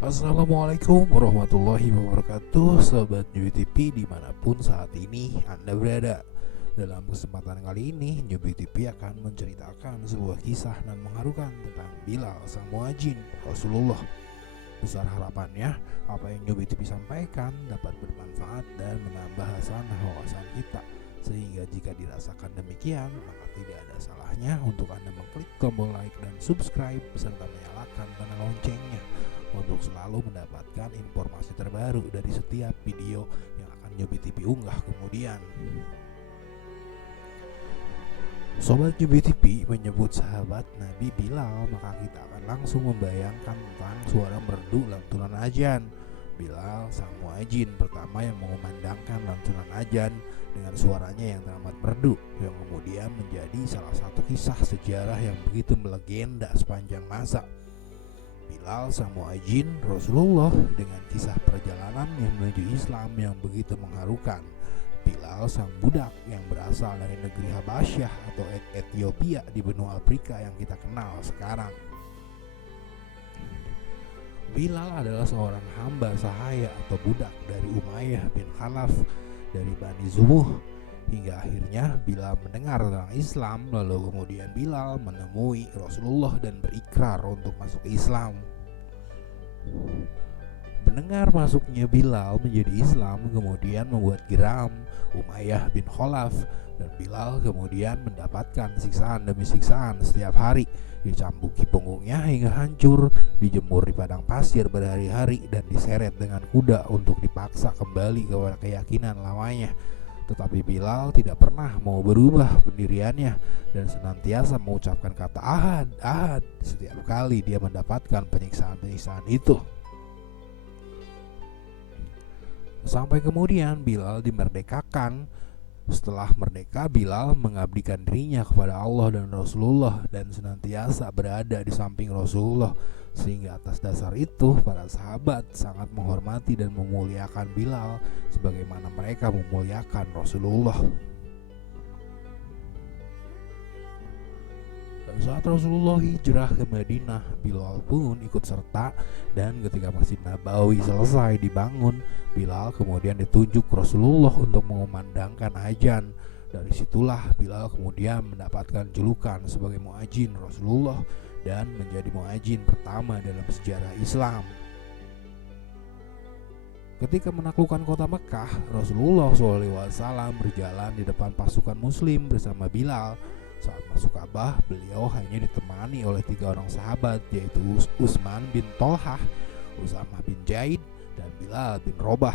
Assalamualaikum warahmatullahi wabarakatuh, Sobat Newbie TV dimanapun saat ini Anda berada. Dalam kesempatan kali ini, Newbie TV akan menceritakan sebuah kisah dan mengharukan tentang Bilal sang muadzin Rasulullah. Besar harapannya, apa yang Newbie TV sampaikan dapat bermanfaat dan menambah hasanah wawasan kita. Sehingga jika dirasakan demikian, maka tidak ada salahnya untuk Anda mengklik tombol like dan subscribe serta menyalakan tanda loncengnya untuk selalu mendapatkan informasi terbaru dari setiap video yang akan Newbie TV unggah kemudian. Sobat Newbie TV menyebut sahabat Nabi Bilal, maka kita akan langsung membayangkan tentang suara merdu lantunan azan. Bilal sang muadzin pertama yang mengumandangkan lantunan azan dengan suaranya yang teramat merdu, yang kemudian menjadi salah satu kisah sejarah yang begitu melegenda sepanjang masa. Bilal sang muadzin Rasulullah dengan kisah perjalanan yang menuju Islam yang begitu mengharukan. Bilal sang budak yang berasal dari negeri Habasyah atau Ethiopia di benua Afrika yang kita kenal sekarang. Bilal adalah seorang hamba sahaya atau budak dari Umayyah bin Khalaf dari Bani Zumuh. Hingga akhirnya Bilal mendengar tentang Islam, lalu kemudian Bilal menemui Rasulullah dan berikrar untuk masuk Islam. Mendengar masuknya Bilal menjadi Islam kemudian membuat geram Umayyah bin Khalaf, dan Bilal kemudian mendapatkan siksaan demi siksaan setiap hari. Dicambuki punggungnya hingga hancur, dijemur di padang pasir berhari-hari, dan diseret dengan kuda untuk dipaksa kembali kepada keyakinan lamanya. Tetapi Bilal tidak pernah mau berubah pendiriannya dan senantiasa mengucapkan kata ahad, ahad setiap kali dia mendapatkan penyiksaan-penyiksaan itu. Sampai kemudian Bilal dimerdekakan. Setelah merdeka, Bilal mengabdikan dirinya kepada Allah dan Rasulullah dan senantiasa berada di samping Rasulullah. Sehingga atas dasar itu para sahabat sangat menghormati dan memuliakan Bilal sebagaimana mereka memuliakan Rasulullah. Dan saat Rasulullah hijrah ke Madinah, Bilal pun ikut serta, dan ketika Masjid Nabawi selesai dibangun, Bilal kemudian ditunjuk Rasulullah untuk mengumandangkan azan. Dari situlah Bilal kemudian mendapatkan julukan sebagai muadzin Rasulullah dan menjadi muadzin pertama dalam sejarah Islam. Ketika menaklukkan kota Mekah, Rasulullah SAW berjalan di depan pasukan Muslim bersama Bilal. Saat masuk Ka'bah, beliau hanya ditemani oleh 3 orang sahabat, yaitu Utsman bin Tolhah, Usamah bin Zaid, dan Bilal bin Robah.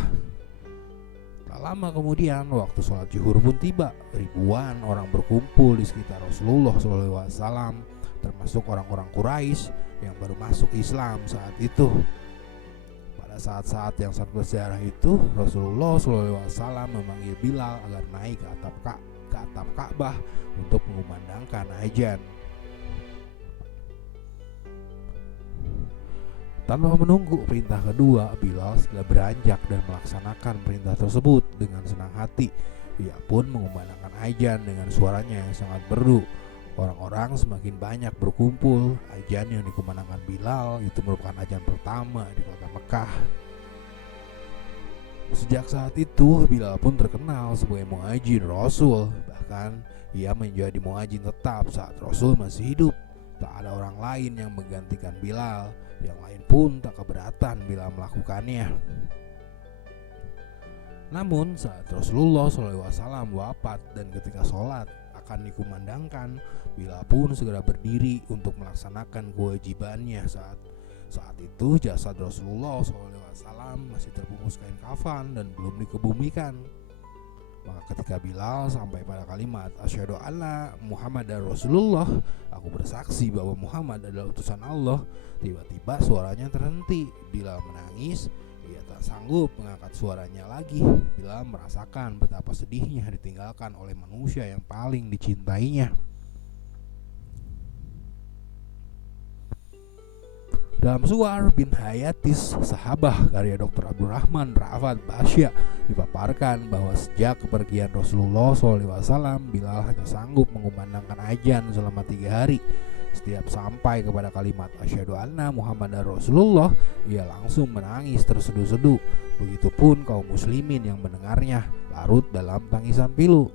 Tak lama kemudian, waktu sholat zuhur pun tiba. Ribuan orang berkumpul di sekitar Rasulullah SAW, termasuk orang-orang Quraisy yang baru masuk Islam saat itu. Pada saat-saat yang sangat bersejarah itu, Rasulullah SAW memanggil Bilal agar naik ke atap Ka'bah untuk mengumandangkan azan. Tanpa menunggu perintah kedua, Bilal segera beranjak dan melaksanakan perintah tersebut dengan senang hati. Ia pun mengumandangkan azan dengan suaranya yang sangat merdu. Orang-orang semakin banyak berkumpul. Azan yang dikumandangkan Bilal itu merupakan azan pertama di kota Mekah. Sejak saat itu, Bilal pun terkenal sebagai muadzin Rasul. Bahkan ia menjadi muadzin tetap saat Rasul masih hidup. Tak ada orang lain yang menggantikan Bilal. Yang lain pun tak keberatan bila melakukannya. Namun saat Rasulullah SAW wafat dan ketika sholat akan dikumandangkan, Bilal pun segera berdiri untuk melaksanakan kewajibannya. Saat itu jasad Rasulullah SAW masih terbungkus kain kafan dan belum dikebumikan. Maka ketika Bilal sampai pada kalimat asyhadu alla Muhammadar Rasulullah, aku bersaksi bahwa Muhammad adalah utusan Allah, tiba-tiba suaranya terhenti. Bilal menangis. Ia tak sanggup mengangkat suaranya lagi. Bilal merasakan betapa sedihnya ditinggalkan oleh manusia yang paling dicintainya. Dalam Suwar bin Hayatis Sahabah karya Dr. Abdurrahman Ra'fat Basya dipaparkan bahwa sejak kepergian Rasulullah SAW, Bilal hanya sanggup mengumandangkan azan selama 3 hari. Setiap sampai kepada kalimat asyhadu anna Muhammadar Rasulullah, ia langsung menangis terseduh-seduh. Begitupun kaum muslimin yang mendengarnya larut dalam tangisan pilu.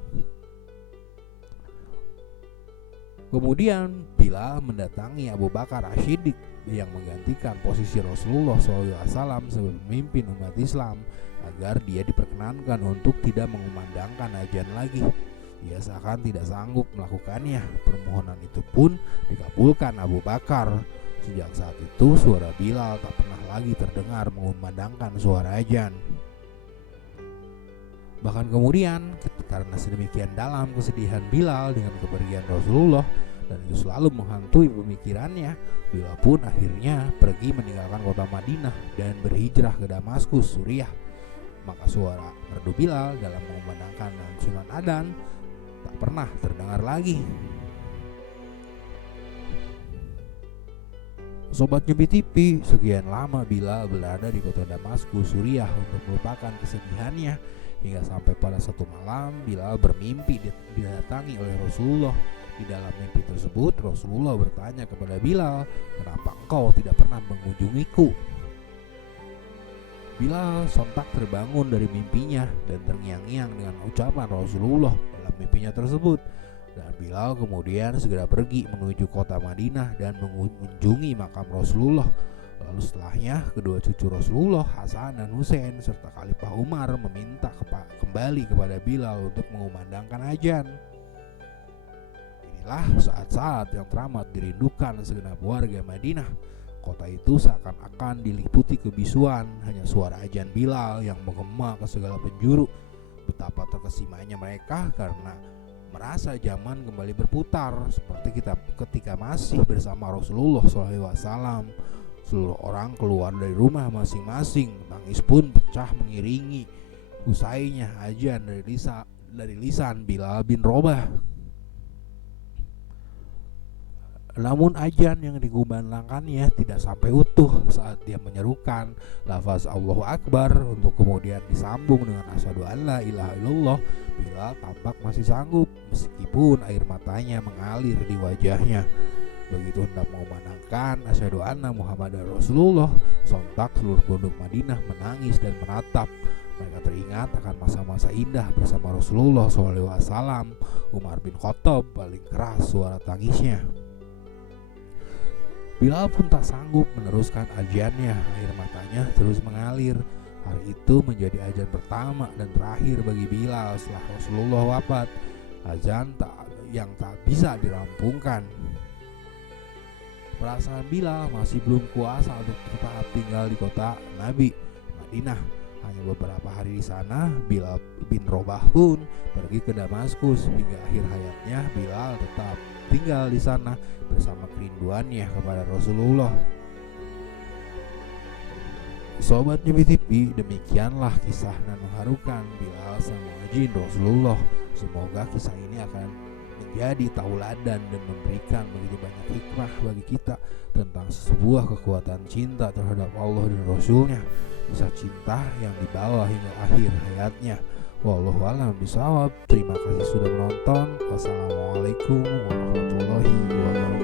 Kemudian Bilal mendatangi Abu Bakar As-Siddiq yang menggantikan posisi Rasulullah SAW sebagai pemimpin umat Islam agar dia diperkenankan untuk tidak mengumandangkan azan lagi. Ia seakan tidak sanggup melakukannya. Permohonan itu pun dikabulkan Abu Bakar. Sejak saat itu suara Bilal tak pernah lagi terdengar mengumandangkan suara azan. Bahkan kemudian karena sedemikian dalam kesedihan Bilal dengan kepergian Rasulullah dan itu selalu menghantui pemikirannya, Bilal pun akhirnya pergi meninggalkan kota Madinah dan berhijrah ke Damaskus, Suriah. Maka suara merdu Bilal dalam mengumandangkan sunan adzan tak pernah terdengar lagi. Sobat Nyepi TV, sekian lama Bilal berada di kota Damaskus, Suriah untuk melupakan kesedihannya, hingga sampai pada satu malam Bilal bermimpi didatangi oleh Rasulullah. Di dalam mimpi tersebut Rasulullah bertanya kepada Bilal, "Kenapa engkau tidak pernah mengunjungiku?" Bilal sontak terbangun dari mimpinya dan terngiang-ngiang dengan ucapan Rasulullah dalam mimpinya tersebut. Dan Bilal kemudian segera pergi menuju kota Madinah dan mengunjungi makam Rasulullah. Lalu setelahnya kedua cucu Rasulullah, Hasan dan Husain serta Khalifah Umar meminta kembali kepada Bilal untuk mengumandangkan azan. Inilah saat-saat yang teramat dirindukan segenap warga Madinah. Kota itu seakan-akan diliputi kebisuan, hanya suara azan Bilal yang menggema ke segala penjuru. Betapa terkesimanya mereka karena merasa zaman kembali berputar seperti kita ketika masih bersama Rasulullah SAW. Seluruh orang keluar dari rumah masing-masing, tangis pun pecah mengiringi usainya azan dari lisan Bilal bin Rabah. Namun azan yang dikumandangkannya tidak sampai utuh saat dia menyerukan lafaz Allahu Akbar untuk kemudian disambung dengan asyhadu an la ilaha illallah. Bilal tampak masih sanggup meskipun air matanya mengalir di wajahnya. Begitu hendak mengumandangkan asyhadu anna Muhammadar Rasulullah, sontak seluruh penduduk Madinah menangis dan menatap. Mereka teringat akan masa-masa indah bersama Rasulullah SAW. Umar bin Khattab paling keras suara tangisnya. Bilal pun tak sanggup meneruskan azannya, air matanya terus mengalir. Hari itu menjadi azan pertama dan terakhir bagi Bilal setelah Rasulullah wafat. Azan yang tak bisa dirampungkan. Perasaan Bilal masih belum kuasa untuk tetap tinggal di kota Nabi, Madinah. Hanya beberapa hari di sana, Bilal bin Rabah pun pergi ke Damaskus. Hingga akhir hayatnya Bilal tetap tinggal di sana bersama kerinduannya kepada Rasulullah. Sobat Nyepi TV, demikianlah kisah dan mengharukan Bilal sama Jin Rasulullah. Semoga kisah ini akan menjadi tauladan dan memberikan begitu banyak hikmah bagi kita tentang sebuah kekuatan cinta terhadap Allah dan Rasulnya. Kisah cinta yang dibawa hingga akhir hayatnya. Wallahu a'lam bishawab. Terima kasih sudah menonton. Wassalamualaikum warahmatullahi wabarakatuh.